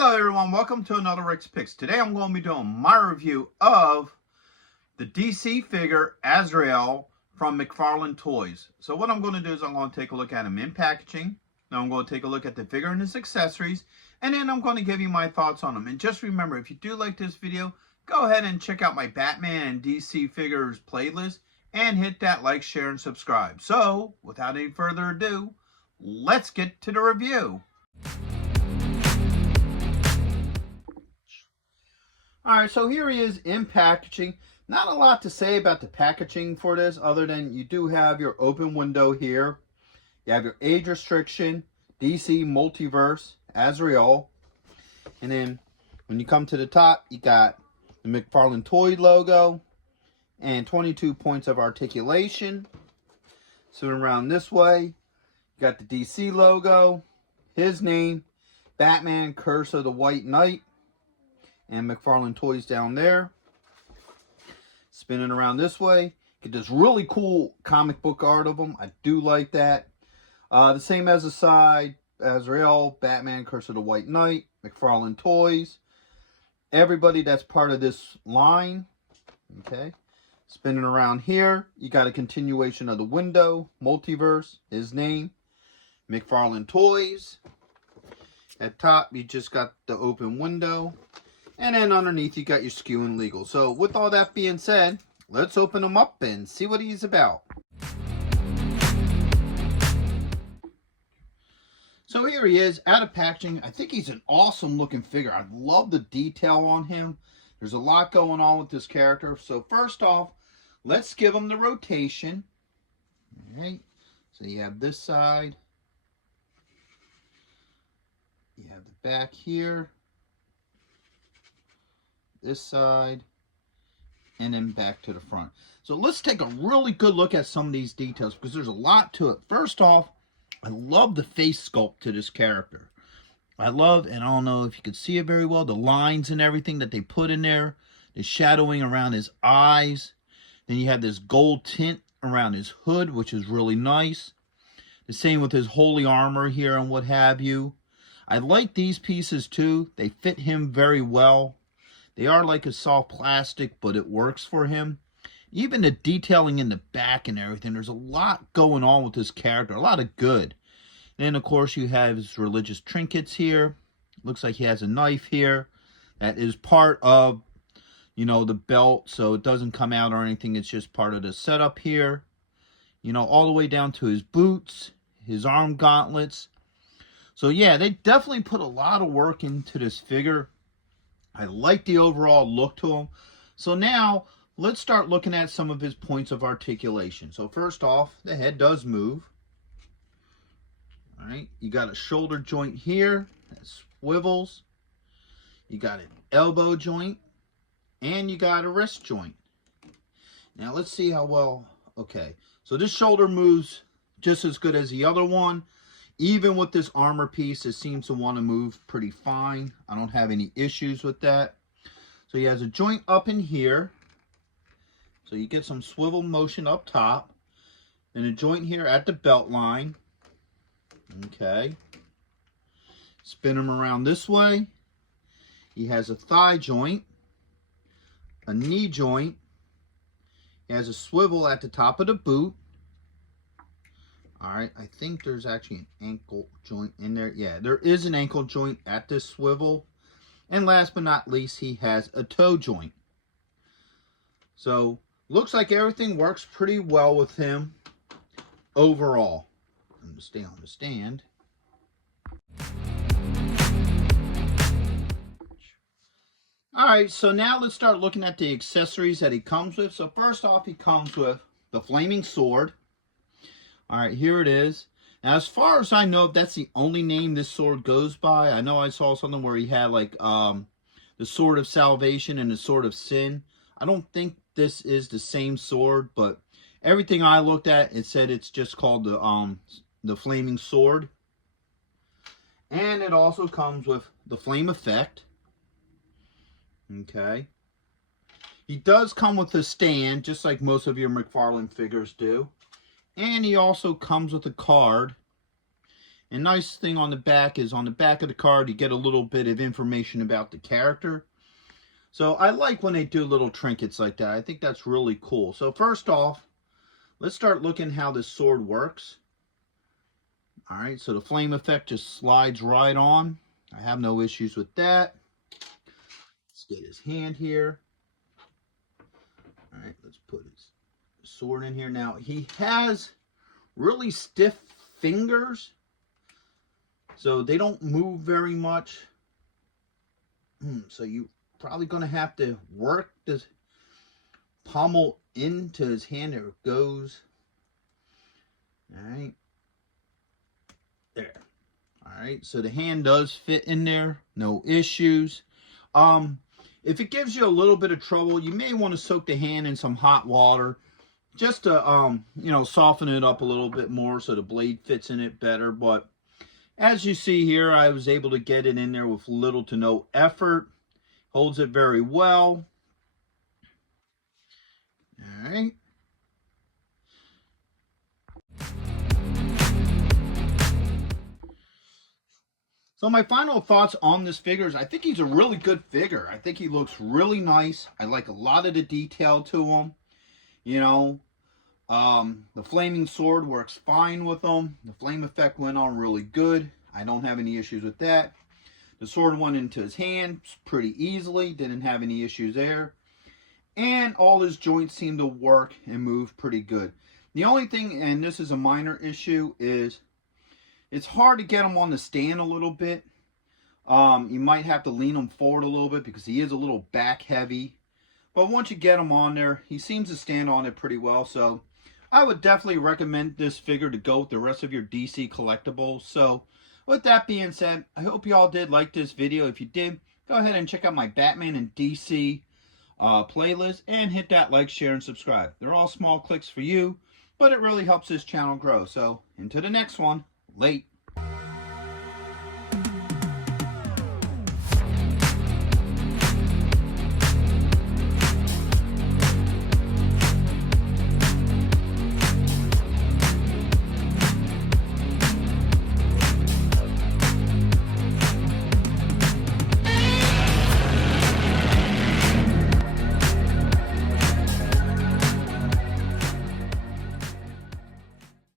Hello everyone, welcome to another Rick's Picks. Today I'm going to be doing my review of the DC figure Azrael from McFarland Toys. So what I'm going to do is I'm going to take a look at him in packaging. Then I'm going to take a look at the figure and his accessories. And then I'm going to give you my thoughts on him. And just remember, if you do like this video, go ahead and check out my Batman and DC figures playlist. And hit that like, share, and subscribe. So, without any further ado, let's get to the review. Alright, so here he is in packaging. Not a lot to say about the packaging for this other than you do have your open window here. You have your age restriction, DC Multiverse, Azrael. And then when you come to the top, you got the McFarland Toy logo and 22 points of articulation. So around this way, you got the DC logo, his name, Batman, Curse of the White Knight, and McFarland Toys down there. Spinning around this way, get this really cool comic book art of them. I do like that. The same as the side, Azrael, Batman, Curse of the White Knight, McFarland Toys. Everybody that's part of this line. Okay. Spinning around here, you got a continuation of the window, Multiverse, his name, McFarland Toys. At top, you just got the open window. And then underneath, you got your SKU and legal. So with all that being said, let's open him up and see what he's about. So here he is, out of packaging. I think he's an awesome looking figure. I love the detail on him. There's a lot going on with this character. So first off, let's give him the rotation. All right. So you have this side. You have the back here. This side. And then back to the front. So let's take a really good look at some of these details because there's a lot to it. First off, I love the face sculpt to this character. I love, and I don't know if you can see it very well, the lines and everything that they put in there. The shadowing around his eyes. Then you have this gold tint around his hood, which is really nice. The same with his holy armor here and what have you. I like these pieces too. They fit him very well. They are like a soft plastic, but it works for him. Even the detailing in the back and everything. There's a lot going on with this character. A lot of good. Then, of course, you have his religious trinkets here. Looks like he has a knife here. That is part of, you know, the belt. So it doesn't come out or anything. It's just part of the setup here. You know, all the way down to his boots. His arm gauntlets. So, yeah, they definitely put a lot of work into this figure. I like the overall look to him. So now, let's start looking at some of his points of articulation. So first off, the head does move. All right, you got a shoulder joint here that swivels. You got an elbow joint. And you got a wrist joint. Now let's see how well, okay. So this shoulder moves just as good as the other one. Even with this armor piece, it seems to want to move pretty fine. I don't have any issues with that. So he has a joint up in here. So you get some swivel motion up top. And a joint here at the belt line. Okay. Spin him around this way. He has a thigh joint. A knee joint. He has a swivel at the top of the boot. Alright, I think there's actually an ankle joint in there. Yeah, there is an ankle joint at this swivel. And last but not least, he has a toe joint. So, looks like everything works pretty well with him overall. I'm going to stay on the stand. Alright, so now let's start looking at the accessories that he comes with. So first off, he comes with the flaming sword. Alright, here it is. Now, as far as I know, that's the only name this sword goes by. I know I saw something where he had like the sword of salvation and the sword of sin. I don't think this is the same sword, but everything I looked at, it said it's just called the flaming sword. And it also comes with the flame effect. Okay. He does come with a stand, just like most of your McFarland figures do. And he also comes with a card And nice thing on the back is on the back of the card you get a little bit of information about the character. So I like when they do little trinkets like that. I think that's really cool. So first off, let's start looking how this sword works. Alright, so the flame effect just slides right on. I have no issues with that. Let's get his hand here. Alright, let's put his sword in here. Now, he has really stiff fingers, so they don't move very much. So you're probably going to have to work this pommel into his hand. There it goes. Alright. There. Alright, so the hand does fit in there. No issues. If it gives you a little bit of trouble, you may want to soak the hand in some hot water just to, you know, soften it up a little bit more so the blade fits in it better. But as you see here, I was able to get it in there with little to no effort. Holds it very well. Alright. So my final thoughts on this figure is I think he's a really good figure. I think he looks really nice. I like a lot of the detail to him. You know, the flaming sword works fine with him. The flame effect went on really good. I don't have any issues with that. The sword went into his hand pretty easily. Didn't have any issues there. And all his joints seem to work and move pretty good. The only thing, and this is a minor issue, is it's hard to get him on the stand a little bit. You might have to lean him forward a little bit because he is a little back heavy. But once you get him on there, he seems to stand on it pretty well. So I would definitely recommend this figure to go with the rest of your DC collectibles. So with that being said, I hope you all did like this video. If you did, go ahead and check out my Batman and DC playlist and hit that like, share, and subscribe. They're all small clicks for you, but it really helps this channel grow. So until the next one, late.